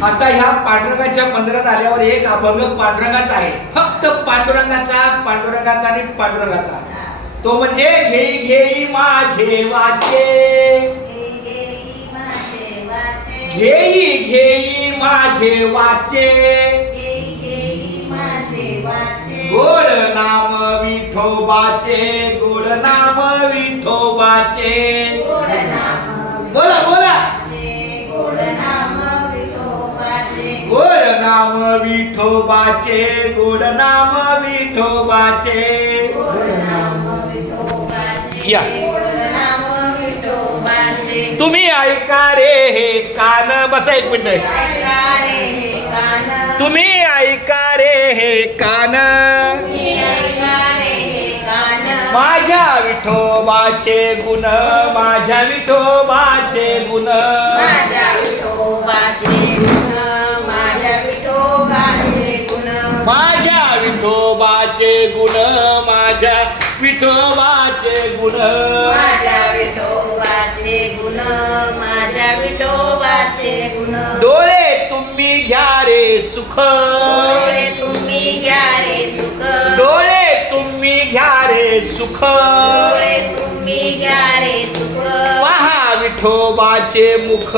आता ह्या पांडुरंगाच्या मंदिरात आल्यावर एक अभंग पांडुरंगाचा आहे, फक्त पांडुरंगाचा आणि पांडुरंगाचा. तो म्हणजे घेई घेई माझे वाचे, घेई घेई माझे वाचे, गोड नाम विठोबाचे, गोड नाम विठोबाचे. बोला बोला. गोड नाम विठोबाचे, गोड नाम विठोबाचे. या तुम्ही ऐका रे हे कान. बसा एक मिनिट. तुम्ही ऐका रे हे कान, माझ्या विठोबाचे गुण, माझ्या विठोबाचे गुण, माझ्या विठोबाचे गुण, माझ्या विठोबाचे गुण, माझ्या विठोबाचे गुण, माझ्या विठोबाचे गुण, माझ्या विठोबाचे गुण, माझ्या विठोबाचे गुण. डोळे तुम्ही घ्या रे सुख, डोळे तुम्ही घ्या रे सुख, डोळे तुम्ही घ्या रे सुख, डोळे तुम्ही घ्या रे सुख. पहा विठोबाचे मुख,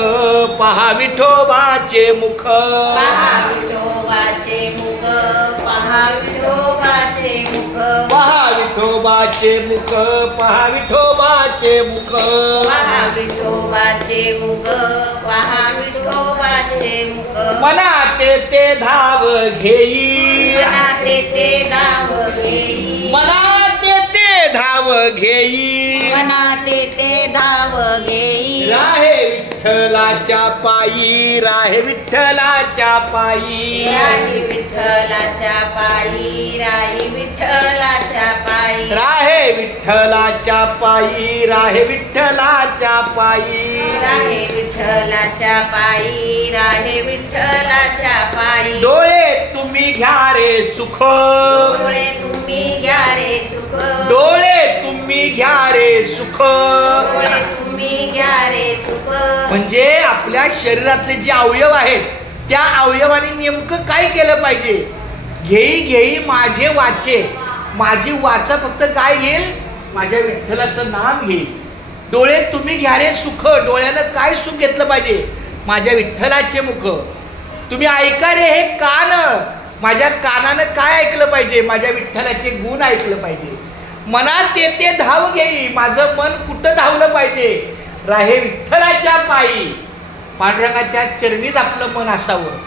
पहा विठोबाचे मुख, पहा विठोबाचे मुख, पहा विठोबाचे मुख, पहा विठोबाचे मुख, पहा विठोबाचे मुख, पहा विठोबाचे मुख, पहा विठोबाचे मुख. मना ते धाव घेई, मना ते धाव घेई, मना ते धाव घेई, मना ते धाव घेई. राहे विठ्ठलाच्या पायी, राहे विठ्ठलाच्या पायी, राहे विठ्ठलाच्या पायी, राहे विठ्ठलाच्या पायी, राहे विठ्ठलाच्या पायी, राहे विठ्ठलाच्या पायी, राहे विठ्ठलाच्या पायी, राहे विठ्ठलाच्या पायी. डोळे तुम्ही घ्या रे सुख, डोळे तुम्ही घ्या रे सुख, डोळे तुम्ही घ्या रे सुख, डोळे तुम्ही घ्या रे सुख. म्हणजे आपल्या शरीरातले जे अवयव आहेत त्या अवयवाने नेमकं काय केलं पाहिजे. घेई घेई माझे वाचे, माझी वाचा फक्त काय घेईल, माझ्या विठ्ठलाचं नाम घेईल. डोळे तुम्ही घ्या रे सुख, डोळ्यानं काय सुख घेतलं पाहिजे, माझ्या विठ्ठलाचे मुख. तुम्ही ऐका रे हे कान, माझ्या कानानं काय ऐकलं पाहिजे, माझ्या विठ्ठलाचे गुण ऐकलं पाहिजे. मनात ते धाव घेई, माझं मन कुठं धावलं पाहिजे, राहे विठ्ठलाच्या पायी, पांडुरंगाच्या चरणीत आपलं मन असावं.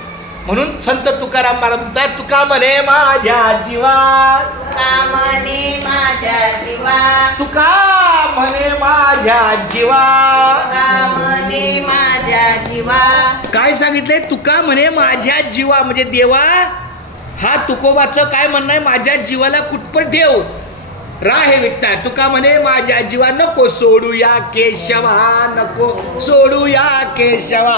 म्हणून संत तुकाराम महाराज म्हणतात, तुका म्हणे माझ्या जीवा, तुका म्हणे माझ्या जीवा, तुका म्हणे माझ्या जीवा, तुका म्हणे माझ्या जीवा. काय सांगितलंय, तुका म्हणे माझ्या जीवा, म्हणजे देवा हा तुकोबाचं काय म्हणणं आहे, माझ्या जीवाला कुठपर ठेव. राहे विठ्ठल, तुका म्हणे माझ्या जीवा, नको सोडूया केशवा, नको सोडूया केशवा,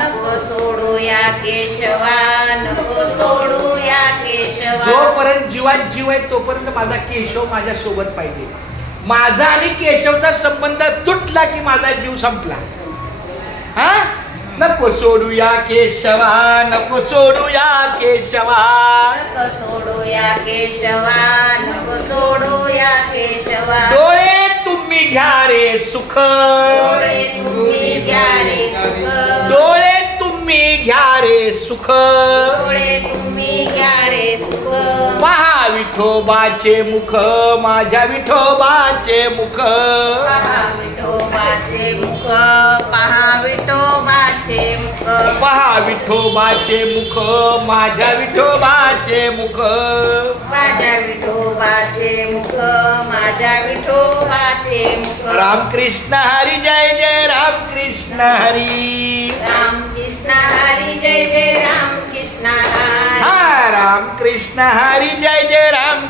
नको सोडूया केशवा, नको सोडूया केशवा. जोपर्यंत जीवात जीव आहे तोपर्यंत माझा केशव माझ्या सोबत पाहिजे. माझा आणि केशवचा संबंध तुटला की माझा जीव संपला. हा, नको सोडूया केशवा, नको सोडूया केशवा, नको सोडूया केशवा, नको सोडूया केशवा. डोळे तुम्ही घ्या रे सुख, डोळे तुम्ही घ्या रे सुख, डोळे तुम्ही घ्या रे सुख, डोळे तुम्ही घ्या रे सुख. पहा विठोबाचे मुख, माझ्या विठोबाचे मुख, पहा विठोबाचे मुख, पहा विठोबाचे मुख, पहा विठोबाचे मुख, माझ्या विठोबाचे मुख, माझ्या विठोबाचे मुख, माझ्या विठोबाचे मुख. रामकृष्ण हरी जय जय रामकृष्ण हरी, रामकृष्ण हरी जय जय रामकृष्ण हरी, हा रामकृष्ण हरी जय जय राम.